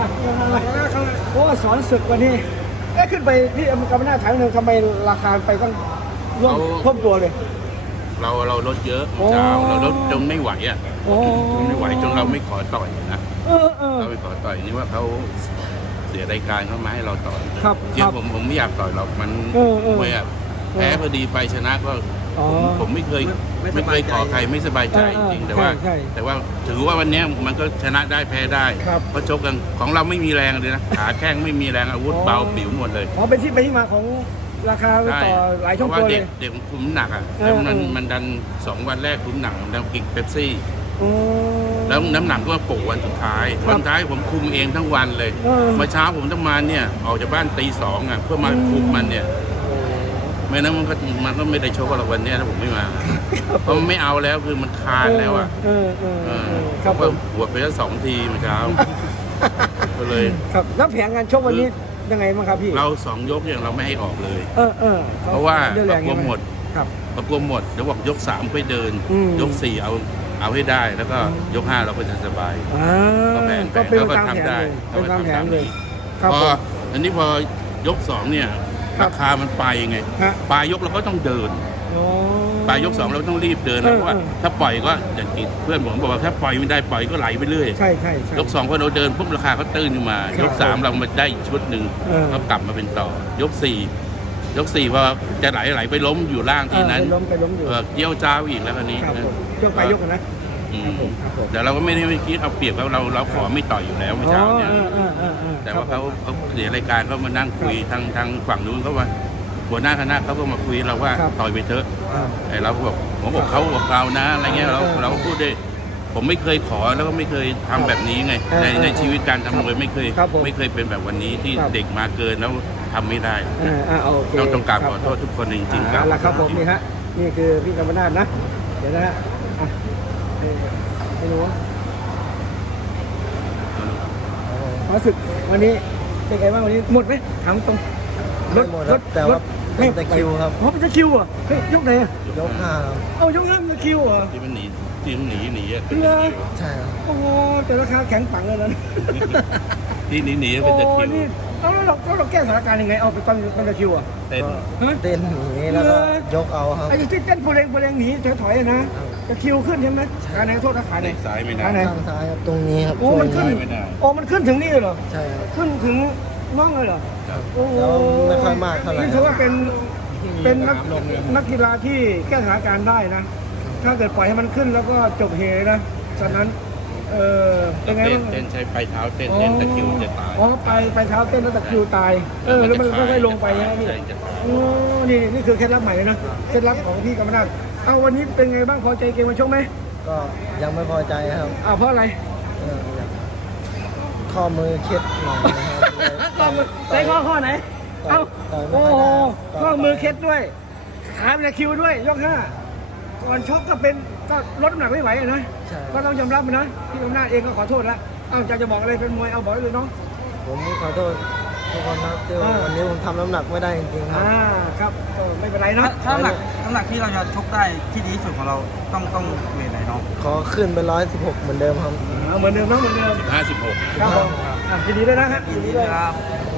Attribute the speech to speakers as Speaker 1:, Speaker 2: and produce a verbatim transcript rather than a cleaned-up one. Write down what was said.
Speaker 1: โอ้สอนศึกวันนี้เอ๊ะขึ้นไปพี่กำลังถามหนึ่งทำไมราคาไปต้องร่วมเพิ่มตัวเลย
Speaker 2: เราเราลดเยอะเจ้าเราลดจนไม่ไหวอ่ะ
Speaker 1: โอ้
Speaker 2: จนไม่ไหวจนเราไม่ขอต่อยนะ
Speaker 1: เออเออ
Speaker 2: เราไม่ขอต่อยนี่ว่าเขาเสียรายการเข้ามาให้เราต่อย
Speaker 1: ครับ
Speaker 2: จริ
Speaker 1: ค
Speaker 2: ง
Speaker 1: รับ
Speaker 2: ผมผมไม่อยากต่อยหรอกมัน
Speaker 1: เออเออ
Speaker 2: มวยอ่ะแพ้พอดีไปชนะก็
Speaker 1: อ๋อ
Speaker 2: ผมผมไม่เคยไม่เคยขอใครไม่สบายใจ
Speaker 1: เออเออ
Speaker 2: จริงแต่ว่า
Speaker 1: ใช่ใช่
Speaker 2: แต่ว่าถือว่าวันนี้มันก็ชนะได้แพ้ได้
Speaker 1: ครับ
Speaker 2: เพราะชกกันของเราไม่มีแรงเลยนะขาแข้งไม่มีแรงอาวุธเบาปิ๋วหมดเลย
Speaker 1: อ๋อเป็นที่ไปที่มาของราคาต่อหลายช่อง
Speaker 2: เพราะ
Speaker 1: ตัว
Speaker 2: ว่า
Speaker 1: เล
Speaker 2: เด็
Speaker 1: ย
Speaker 2: กเด็กมันคุมหนักอ่ะ
Speaker 1: เออ
Speaker 2: แล้วมัน
Speaker 1: เออ
Speaker 2: มันดันสองวันแรกคุมหนักมันดันกินเป๊ปซี่
Speaker 1: โอ้
Speaker 2: แล้วน้ำหนักก็มาโปกวันสุดท้าย
Speaker 1: ครับ
Speaker 2: วันสุดท้ายผมคุมเองทั้งวันเลย
Speaker 1: เออ
Speaker 2: เมื่อเช้าผมต้องมาเนี่ยออกจากบ้านตีสองอ่ะเพื่อมาคุมมันเนี่ยไม่นั้นมันก็มันก็ไม่ได้โชว์กับเราวันเนี้ยถ้าผมไม่มาเพราะมันไม่เอาแล้วคือมันคานแล้วอ่ะ
Speaker 1: เออเออ
Speaker 2: เอ
Speaker 1: เอ
Speaker 2: อ
Speaker 1: อครับผ
Speaker 2: ก็
Speaker 1: ม
Speaker 2: หัวไปแล้วสองทีเมื่อเช้าก็เลย
Speaker 1: ครับแล้วแผนงานชกวันนี้ยังไงบ้างครับพี่
Speaker 2: เราสองยกอย่างเราไม่ให้ออกเลย
Speaker 1: เออเออ
Speaker 2: เพราะว่า
Speaker 1: เรื่อง
Speaker 2: ป
Speaker 1: แร
Speaker 2: ระ
Speaker 1: ง
Speaker 2: กว
Speaker 1: ใช่ไห
Speaker 2: หมด
Speaker 1: ครับ
Speaker 2: ประกวหมดเดี๋ยวบอกยกสามค่อยเดิน
Speaker 1: อืม
Speaker 2: ยกสี่เอาเอาให้ได้แล้วก็ยกห้าเราก็จะสบาย
Speaker 1: อ่า
Speaker 2: ก็แผน
Speaker 1: ก็เป็น
Speaker 2: แล้วก็
Speaker 1: ตามแผน
Speaker 2: ทำได้
Speaker 1: เลยเป็นตามแผนเลย ค
Speaker 2: พ
Speaker 1: รับ
Speaker 2: อ
Speaker 1: ผม
Speaker 2: อันนี้พอยกสองเนี่ย
Speaker 1: ครับ
Speaker 2: ราคามันไปไง
Speaker 1: ฮะ
Speaker 2: ปลายยกเราก็ต้องเดิน
Speaker 1: โอ้
Speaker 2: ปลายยกสองเราต้องรีบเดินนะ
Speaker 1: เออ
Speaker 2: เพราะว่า
Speaker 1: เออ
Speaker 2: ถ้าปล่อยก็อย่างที่เพื่อนผมบอกว่าถ้าปล่อยไม่ได้ปล่อยก็ไหลไปเรื่อย
Speaker 1: ใช่ใช่ใช่
Speaker 2: ยกสองพอเราเดินปุ๊บราคาก็ตื้นขึ้นมา
Speaker 1: ครับ
Speaker 2: ยกสามเรามาได้อีกชุดหนึ่ง
Speaker 1: เออ
Speaker 2: ก็กลับมาเป็นต่อยกสี่ยกสี่พอจะไหลไหลไปล้มอยู่ล่างทีนั้น
Speaker 1: เออไปล้มไปล้มอยู่
Speaker 2: เออเกี่ยวจ้าวอีกแล้วคันนี้
Speaker 1: ครับ
Speaker 2: นะ
Speaker 1: ผมช่วงปลายยกอะนะ
Speaker 2: อืม
Speaker 1: ครับผม
Speaker 2: แต่เราก็ไม่ได้ไม่คิดเอาเปรียบแล้วเราเราขอไม่ต่อยอยู่แล้วเมื่อเช้าเนี่ย
Speaker 1: อ๋อเออเออเออ
Speaker 2: แต่ว่า
Speaker 1: ครั
Speaker 2: เขา
Speaker 1: บผม
Speaker 2: เขาเสียรายการเขามานั่งคุยทางทางฝั่งนู้นเขาว่าหัวหน้าคณะเขาก็มาคุยเราว่า
Speaker 1: ครับ
Speaker 2: ต่อยไปเถอะ
Speaker 1: อ่า
Speaker 2: ไอ้เราก็บอกผมบอกเขาบอกเรานะอะไรเงี้ยเรา
Speaker 1: เออ
Speaker 2: เราก็พูดได้ผมไม่เคยขอแล้วก็ไม่เคยทำแบบนี้ไง
Speaker 1: เออ
Speaker 2: ใน
Speaker 1: เออ
Speaker 2: ในชีวิตการทำมวยไม่เคย
Speaker 1: ครับผม
Speaker 2: ไม่เคยเป็นแบบวันนี้ที่
Speaker 1: ครับ
Speaker 2: เด็กมาเกินแล้วทำไม่ได้
Speaker 1: อ่าอ่าโอเค
Speaker 2: ต้องต้องกราบ
Speaker 1: ค
Speaker 2: ขอโทษทุกคนจริงๆ
Speaker 1: อ่าละครับผมนี่ฮะนี่คือพี่กำมนาถนะ เดี๋ยวนะฮะอ่ะนี่ไม่รู้ความรู้สึกวันนี้เป็นไงบ้างวันนี้หมดไหมถามตรง
Speaker 3: ไม่หมดครับแต่ว่าเป็นตะคริวครับ
Speaker 1: อ๋อเป็นตะคริวเหรอ่ะเฮ้ยยกไหนอ่ะ
Speaker 3: ยกห้าครับ
Speaker 1: เอายกห้ามตะคริวเหรอ
Speaker 2: ที่มันหนีที่มันหนีหนีอะ
Speaker 1: เหรอ
Speaker 3: ใช่ครับ
Speaker 1: โอ้โหแต่ราคาแข็งปังเลยนะ
Speaker 2: ที่หนีหนี
Speaker 1: โอ้
Speaker 2: เป็นตะคริว
Speaker 1: นี่เอาแล้วเราแล้วเราแก้สถานการณ์ยังไงเอาไปตอนเป็นตะคริวอ่ะ
Speaker 2: เต้น
Speaker 1: ฮะ
Speaker 3: เต้นหนีแล้วก็ยกเอาครับ
Speaker 1: ไอ้ที่เต้นโปรเลงโปรเลงหนีถอยๆนะตะคริวขึ้นใช่ไหมขาไหนโทษนะขาไหน
Speaker 2: เตะซ้ายไม่ได้
Speaker 1: ขาไหน
Speaker 3: ข้างซ้ายครับตรงนี้ครับ
Speaker 1: โอ้มันขึ้น
Speaker 2: ไม่ได้
Speaker 1: โอ้มันขึ้นถึงนี่เลยเหรอ
Speaker 3: ใช่ครับ
Speaker 1: ขึ้นถึงน่องเลยเหรอ
Speaker 2: ครับ
Speaker 1: โอ้โห
Speaker 3: แล้วไม่ค่อยมากเท่าไหร่
Speaker 1: นี่ถือว่าเป็นเป็นนักนักกีฬาที่แก้สถานการณ์ได้นะ ถ้าเกิดปล่อยให้มันขึ้นแล้วก็จบเฮนะฉะนั้นเออเป็นไง
Speaker 2: เต้น
Speaker 1: บ้าง
Speaker 2: เต้นใช้ปลายเท้าเต้นเต้นตะคริวจะตาย
Speaker 1: อ๋อไปไปเท้าเต้นแล้วตะคริวตายเออแล้วมันก็ค่อยๆลงไปใช่ไหมพี่
Speaker 2: ใช่จะตาย
Speaker 1: โอ้นี่นี่คือเคล็ดลับใหม่เลยนะเคล็ดลับของพี่กำมนาถเอาวันนี้เป็นไงบ้างพอใจเกมมาชกไหม
Speaker 3: ก็ยังไม่พอใจครับ
Speaker 1: อ้าวเพราะอะไร
Speaker 3: เออข้อมือเคล็ดหน่อยนะครับ
Speaker 1: ข้อมือใช้ข้อข้อไหน เอ้า
Speaker 3: ต่อยไม่
Speaker 1: โอ้
Speaker 3: ค่อย
Speaker 1: โห
Speaker 3: ได้
Speaker 1: ข้อมือเคล็ดด้วย ขาเป็นตะคริวด้วย ยกห้า ก่อนชกก็เป็น ก็ลดน้ำหนักไม่ไหวอะนะ
Speaker 3: ใช่
Speaker 1: ก็ต้องยอมรับมันนะ พี่อำนาจเองก็ขอโทษแล้วเอ้าจะจะบอกอะไรเป็นมวย เอาบอกได้เลยน้อง
Speaker 3: ผมขอโทษทุกคนครับที่ว่า
Speaker 1: อ่า
Speaker 3: วันนี้ผมทำน้ำหนักไม่ได้จริงๆครับ
Speaker 1: อ่า ครับก็ไม่เป็นไรเนาะ
Speaker 4: ถ้าน้ำหนักน้ำหนักที่เราจะชกได้ที่ดีที่สุดของเราต้องต้องเวทไหนน้อง
Speaker 3: ขอขึ้นเป็นร้อยสิบหกเหมือนเดิมครับ
Speaker 1: เอาเหมือนเดิมเนาะเหมือนเดิม
Speaker 2: สิบห้าสิบหก
Speaker 1: ครับผมอ่ะยินดีด้วยนะฮะ
Speaker 4: ยินดีด้วยครับ